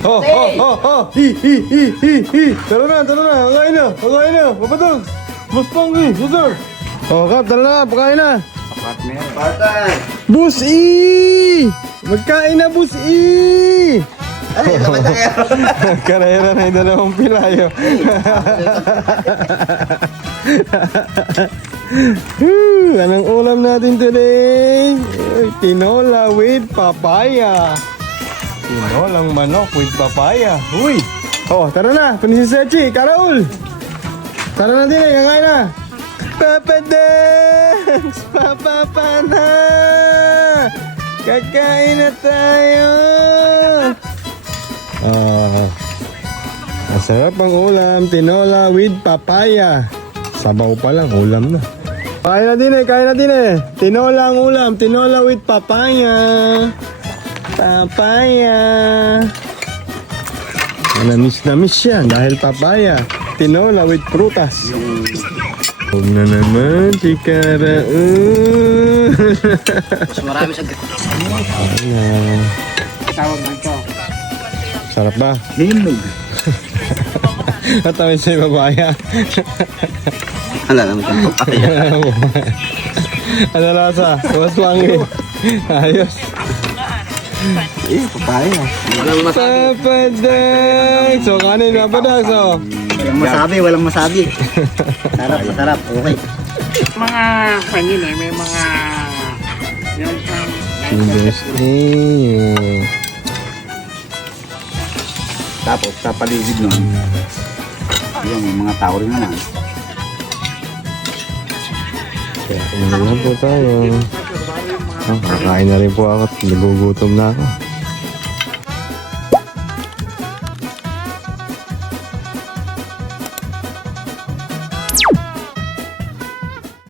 Oh, oh, oh, oh. Tara na. Pakain na. Papatog. Boss Pongi, yes sir. Oh, Kap, tara na. Pakain na. Partner! Boss E! Magkain na, Boss E! Ay, dapat na kayo. Karera na yung dalawang pilayo. Anong ulam natin today? Tinola with papaya. Tinolang manok with papaya. Uy! Oh, tara na. Kunin si Sechi. Karaul! Tara na din eh. Kakain na. Papa Dex! Papa na! Kakain na tayo! Masarap ang ulam. Tinola with papaya. Sabaw pa lang. Ulam na. Kain na din eh. Tinola ang ulam. Tinola with papaya. Papaya. Na-miss siya dahil papaya. Tinola with prutas. Huwag na naman, chikara. Mas marami sa tawag dito. Sarap ba? Linog. Natawin sa'yo babaya. Hala naman sa papaya. Ano lasa? Mas wangi. Ayos. Papaya. Walang masabi. Papadag! So, kanin na padag. So, Walang masabi. Sarap. Okay. Mga kanina, may mga yung pang Tapos, sa paligid nun, yung mga tao rin naman. kaya umalan po tayo. Kakain na rin po ako. Nagugutom na ako.